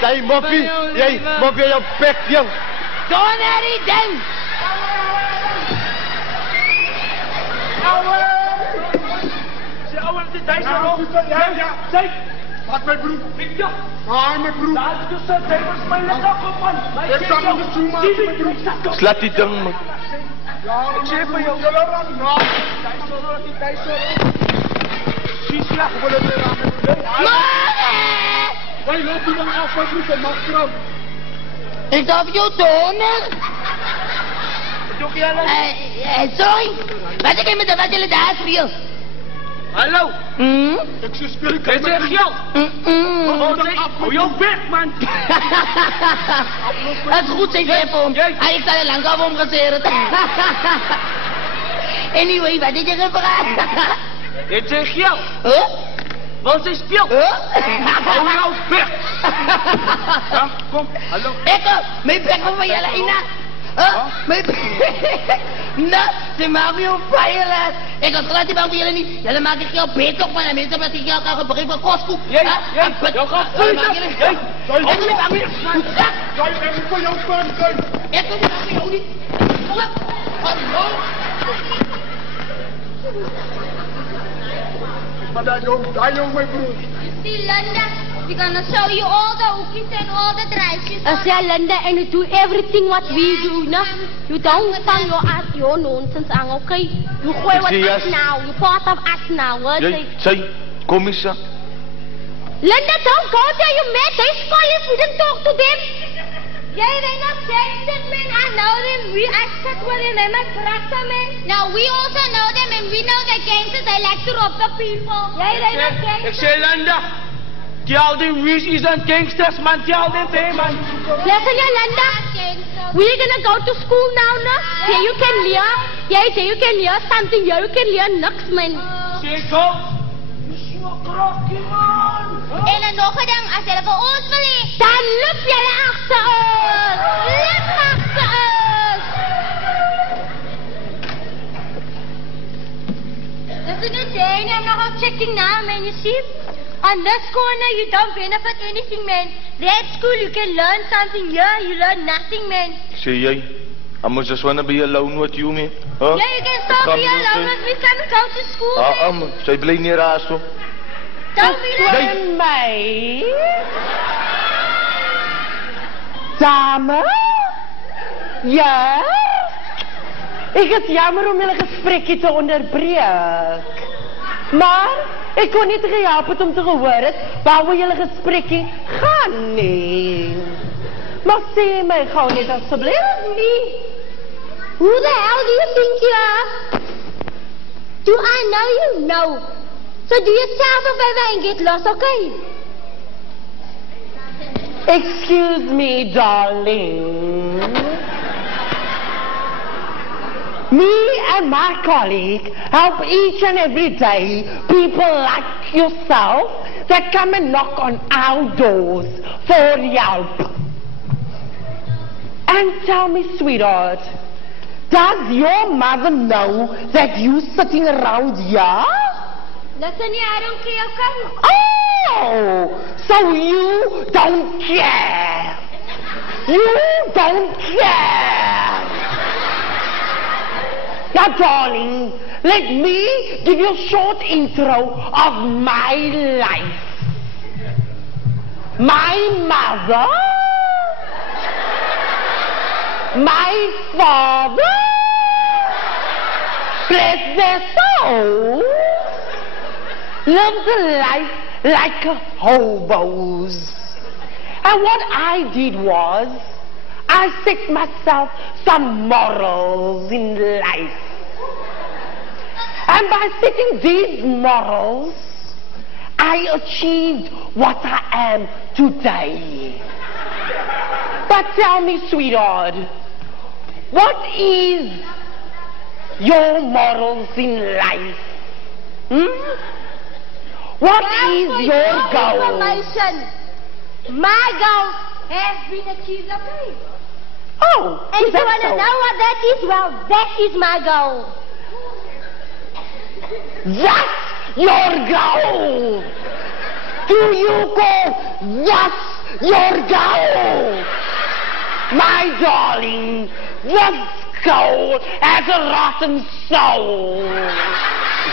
Hey, Moppie, jij, Moppie, jouw bek, jong. Don't anything! Ouwe, dit is er ja, zeg! Wat mijn broer? Ja! Ah, mijn broer! Daar is dus dat is mijn lekker op, man! Ik zag hem zo, man! Slaat die ding, man. Ja, ik zeg van jou, nou! Thijs, zie slag, voor de weer aan met Hé, loop je dan af, mijn broer, mag vrouw! Is dat jouw toner? Doe je alles? Sorry! Wat ik met de wat jullie daar speel? Hallo? Ik zou spelen. Dit zeg jou? Hou jouw bek, man. Dat is goed, zeg je voor hem. Ik sta er lang af omgezeren. Anyway, wat is je gevraagd? Dit zeg jou? Huh? Wat is speel? Hou jouw bek. Ja, kom, hallo. Mijn bek van jullie in. Mijn bek. Nou, ze maken je veilig. Ik had gelaten van jullie niet. Jullie maken jouw beet op, maar mensen dat ik jou kan gebruiken voor kostkoek. Jij gaat veilig. Ik ben niet bang meer. Jij bent voor jouw vader. Ik ben niet bang meer, niet. Kom op. Hallo. Maar daar jong, mijn broer. See, Linda, we're gonna show you all the hookies and all the drives. I say, Linda, and you do everything what we do, no? You don't stand your nonsense, okay? You play with us now. You part of us now, what? Say, kom eens. Linda, don't go there, you mad. They scholars, we didn't talk to them. Yeah, they're not gangsters, man. I know them. We acted with them. They're my brother, man. Now, we also know them, and we know the gangsters. They like to rob the people. Yeah, they're not gangsters. Ik zei, Linda, tell them we isn't gangsters, man. Tell them, hey, man. Listen, Linda. We're gonna go to school now, no? Here you can learn. Yeah, here you can learn something. Here you can learn niks, man. Say, go. En dan nog een ding, als jullie voor ons willen. Dan loop jullie achter ons. Loop achter ons. Listen to Jane, I'm not checking now, man, you see? On this corner, you don't benefit anything, man. That school, you can learn something. Here, you learn nothing, man. Zie jij? I must just want to be alone with you, man. Huh? Yeah, you can stop Come me here, alone say. as we can go to school. Sy bly nie raas so. Tell me that. En my. Dame? Ja? Ik is jammer om jullie gesprekje te onderbreken. Maar ik kon niet gehelpen om te horen waar jullie gesprekje gaan nie. Maar sê my gauw net alsjeblieft nie. Who the hell do you think you are? Do I know you? No. So do yourself a favor and get lost, okay? Excuse me, darling. Me and my colleague help each and every day people like yourself that come and knock on our doors for help. And tell me, sweetheart, does your mother know that you sitting around here? Listen, I don't care, okay? Oh, so you don't care. You don't care. Now, darling, let me give you a short intro of my life. My mother, my father, bless their souls, lived a life like a hobos. And what I did was, I set myself some morals in life. And by setting these morals, I achieved what I am today. But tell me, sweetheart, what is your morals in life? What is your goal? Information. My goal has been achieved, okay? Oh, And is if you that want to so? know what that is, well, that is my goal. That's your goal. Do you call that's your goal? My darling, this goal has a rotten soul.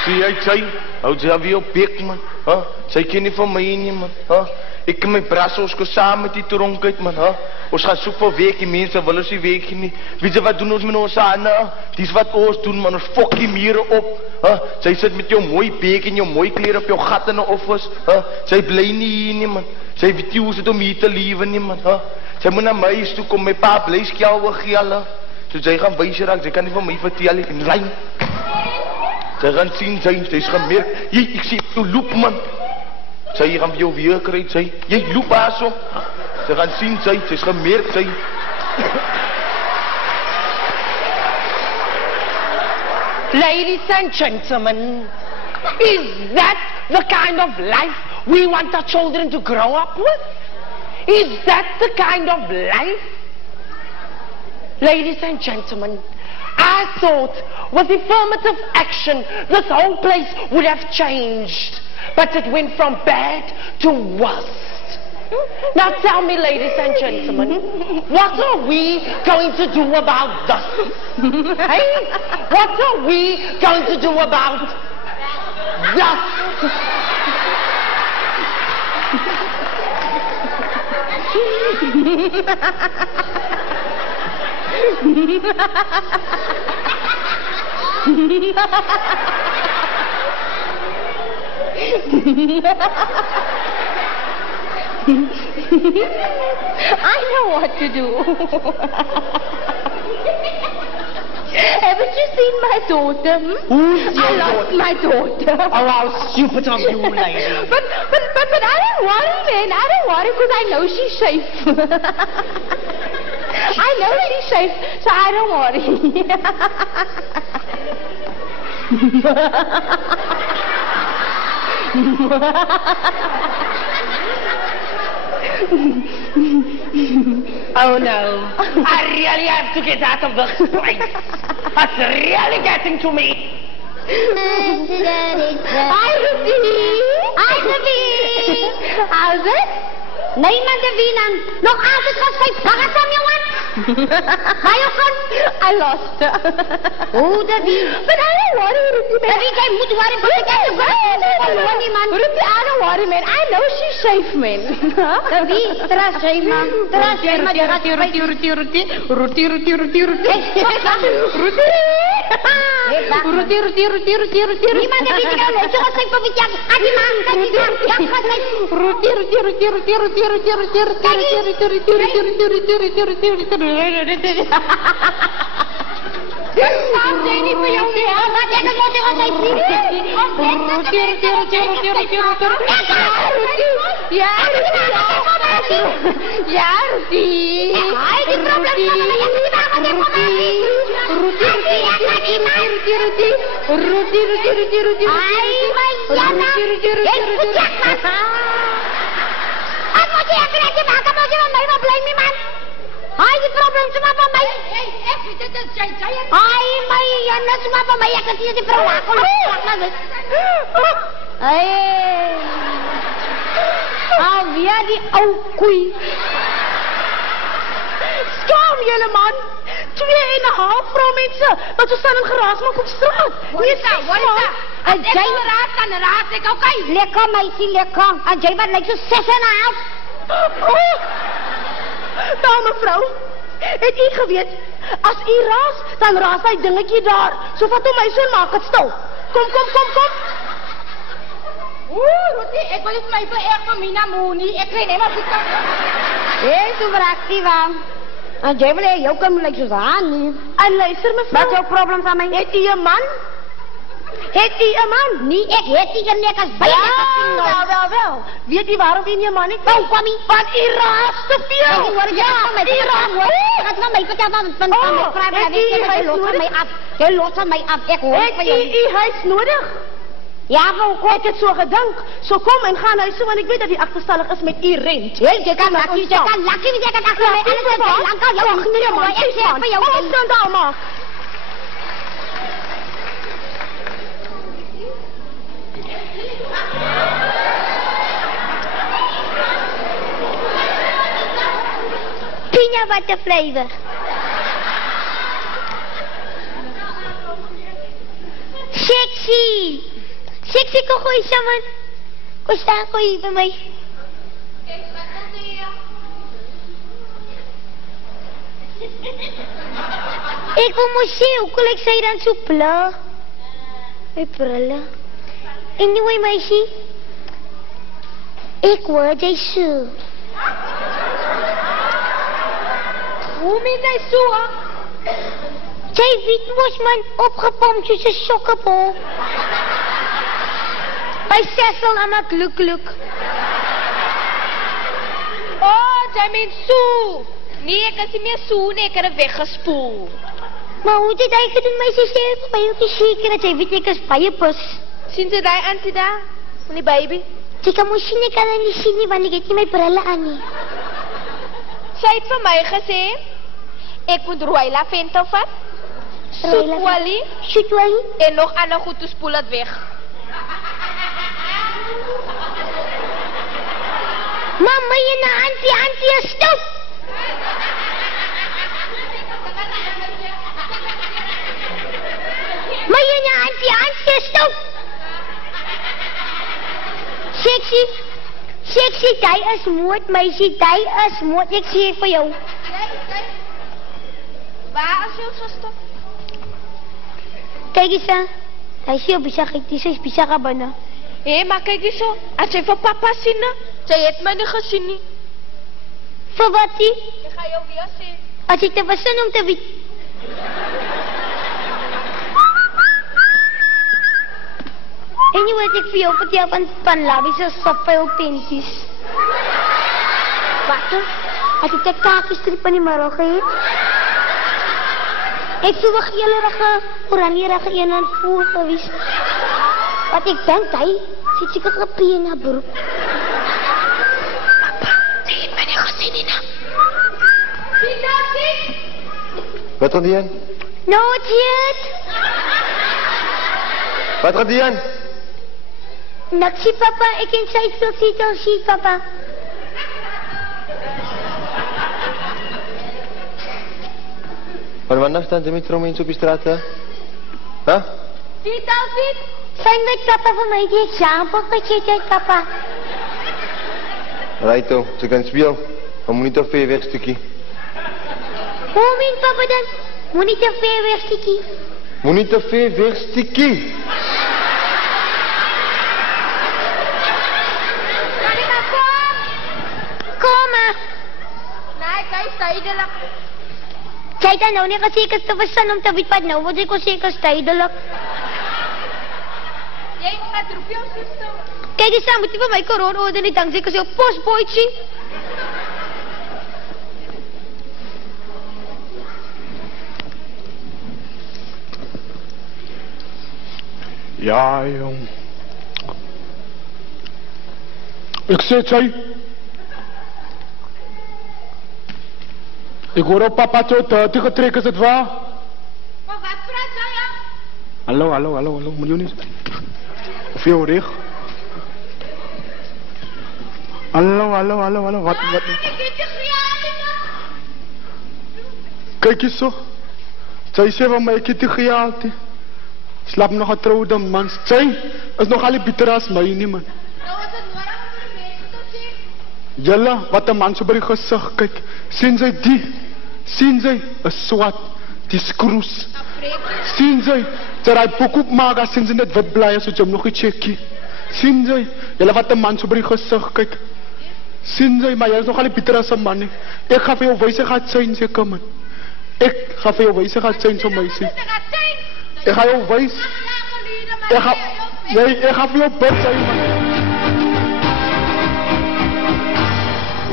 Sê jy sy, hou jy weer op bek man. Huh? Sy ken nie van my nie man. Huh? Ek en my bras ons gaan saam met die tronk uit man. Huh? Ons gaan soek vir werk, die mense wil ons nie werk nie. Weet jy wat doen ons met ons hande? Dis wat ons doen man, ons fok die mure op. Huh? Sy sit met jou mooi bek en jou mooi klere op jou gat in 'n office. Huh? Sy bly nie hier nie man. Sy weet nie hoe dit om hier te lewe nie man. Huh? Sy moet na my huis toe kom, my pa bly skelwe gele. So sy gaan wys raak, sy kan nie van my vertel nie. En lyn. Sy gaan sien, sy's gemerk. Ek sê, jy loop man. Sy gaan vir jou weer kry, jy loop aso. Sy gaan sien, sy's gemerk, Ladies and gentlemen, is that the kind of life we want our children to grow up with? Is that the kind of life? Ladies and gentlemen, I thought with affirmative action this whole place would have changed, but it went from bad to worst. Now tell me, ladies and gentlemen, what are we going to do about this? Hey? What are we going to do about this? I know what to do. Haven't you seen my daughter? Who's your I lost daughter? my daughter. Oh, how stupid of you, lady. But I don't worry, man. I don't worry because I know she's safe. I know she's safe, so I don't Oh no, I really have to get out of this place. It's really getting to me. Hi, Ruby. Hi, Davine. How's it? Nee, man, Davine. Nog altijd was 5 dagen van jou aan. I lost. Oh, Debbie. But I don't worry, Ruthie, man. Debbie, jy moet worry, but ek het Ruthie, I don't worry, man. I know she's safe, man. Debbie, trust jy, man. Trust jy, maar jy gaat Niemand het dit nou net so gesê vir my. Adi man, Ai, die probleem semua van mij. Ai, my, Jana, semua van mij. Ek het hier die verlaag. Ai. Alweer die ou koei. Skaam julle man. 2,5 vroumense wat so staan en geraas maak op straat. Nee, Warita. As jy raas, dan raas ek, okay? Lekker, meisie, lekker. As jy wat lyk so 6,5. Nou mevrou, het u geweet, as u raas, dan raas hy dingetjie daar. So vat hom my so en maak het stil. Kom. Ruthie, ek wil my vereer vir Mina Mooney. Ek weet nie wat ek kan. So veractief aan. En jy wil jou kan lyk soos haar nie. En luister mevrou. Wat jou probleem van my? Het u 'n man? Het u 'n man? Nee, ek het nie en ek as baie Wel. Weet u waarom u nie 'n man het? Nou kom jy. Want u raas te veel. Jy hoor jy van my raas. Ek gaan my vertel van my vrou. Jy los my af. Jy los my af. Ek hoor van jou. Het u huis nodig? Ja, maar ek het so gedink. So kom en gaan huis toe want ek weet dat die agterstallig is met u rent. Jy kan lucky, jy kan agter my alles is lankal jou nie maar ek sê vir jou. Ons dan daar maar. Peanut butter flavor. Sexy. Sexy ko gooi saman. Ko staan ko hier vir my. Ek wil mos sê, hoekom ek sê dan so pla? My prille. Anyway, meisie. Ek word jy so. Hoe meen jy so? Jy weet mos man, opgepomp soos 'n sokkebol. By Cecil aan my gluk. Oh, jy meen so. Nee, ek is nie meer so nie, ek het het weggespoel. Maar hoe het jy gedoen, my sister? Vir my ook nie seker dat jy weet ek is baie pus. Sien jy die auntie daar? Van die baby? Jy kan mos nie kan nie sien nie, want ek het nie my brille aan nie. Sy het vir my gesê, ek moet Royla Vento vat, Soetwali, en nog ander goed te spoel het weg. Mama, jy na auntie is stout. Maar jy na auntie is stout. Sexy, jy is moed, meisie, jy is moed, ek sê vir jou. Waar is jou suster? Kijk eens aan, hy is jou besigheid, die is besig aan binne. Hé, maar kijk eens zo, as jy vir papa sien, sy het my nie gesien nie. Vir wat die? Ek ga jou weer sê. As ek te versin om te weet. En jy wat ek vir jou vertel van Lavis is sopie authentisch. Wat? As ek die kaakiestrip in die middag het. Ek so 'n geelerige, oranjerige een aan voor gewees. Wat ek dink hy sit seker gepie na broek. Papa, sy het my nie gesien nie. Wat gaan die aan? Not yet. Wat gaan die aan? Naksie papa, ek en sy wil sien papa. Maar wanneer staan ze met vrouwmensen op die straat, hè? Huh? Ziet al, ziet? Zijn met papa voor mij die examen gezet, papa. Righto, ze kan spelen. Maar moet niet te ver weg, stukje. Hoe mijn papa dan? Moet niet te ver weg, stukje. Moet niet te ver weg, stukje. Kom maar. Nee, kijk, tijdelijk. Kijk dan nou, niet zeker te verstaan om te weten nou, want ik was zeker tijdelijk. Jij gaat er op jouw systeem. Kijk eens, dan moet je van mij corona worden, niet dankzij ik zo'n postbootje. Ja, jong. Ik zeg, zij. Ik hoor op papa zo tegen trekken, is het waar? Maar wat praat jij aan? Hallo, miljoen. Of jou recht? Hallo, wat? Ik weet het niet. Kijk eens zo. Zij zei van mij, ik heb het gehaald. Slaap nog een trouwde man. Zij is nog alle bitter als mij, niet man. Nou is het nodig om de mensen te zien. Jelle, wat een man zo bij gezegd. Kijk, zien zij die? Zien zij? Een zwart. Die screws. Zien zij? Ze rijdt boek opmaken, zien ze net wat blij als je hem nog een checkje. Zien zij? Jelle, wat een man zo bij gezegd. Kijk. Zien zij? Maar jij is nog alle bitter als een man. Ik ga voor jou wijzen gaat zijn, zeker man. Ik ga voor jou wijzen gaat zijn, zo meisje. Ik ga jou wijzen. Ik ga voor jou bed zijn, man.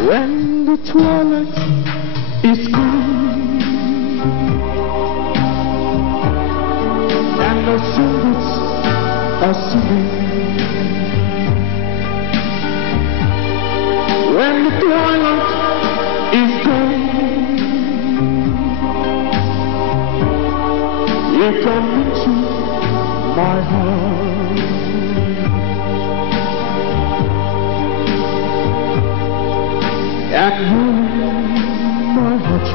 When the twilight is gone and the singers are singing, when the twilight is gone, you come into my heart. And my heart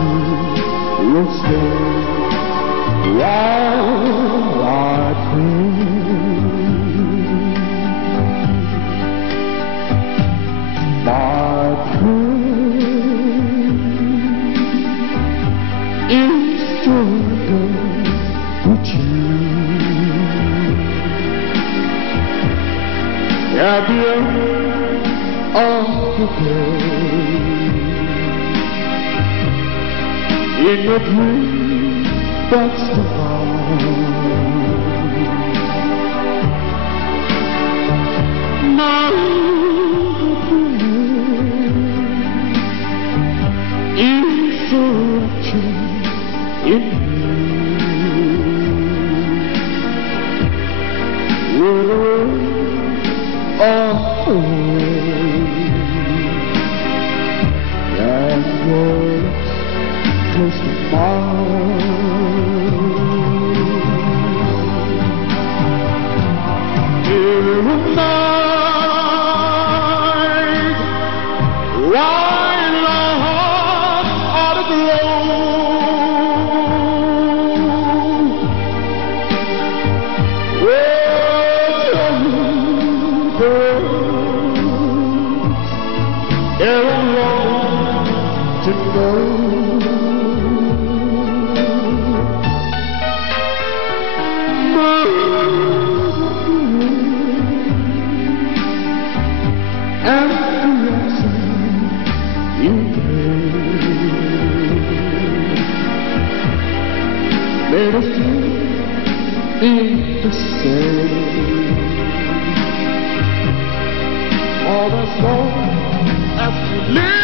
will stay while I pray. My prayer is stronger with you. At the end of the day, in a dream that's divine, my prayer is searching in you, with a ray of away, and your lips close to mine. Here am I, while our hearts are aglow, they're alone to know. Let us live in the same, all as long as we live.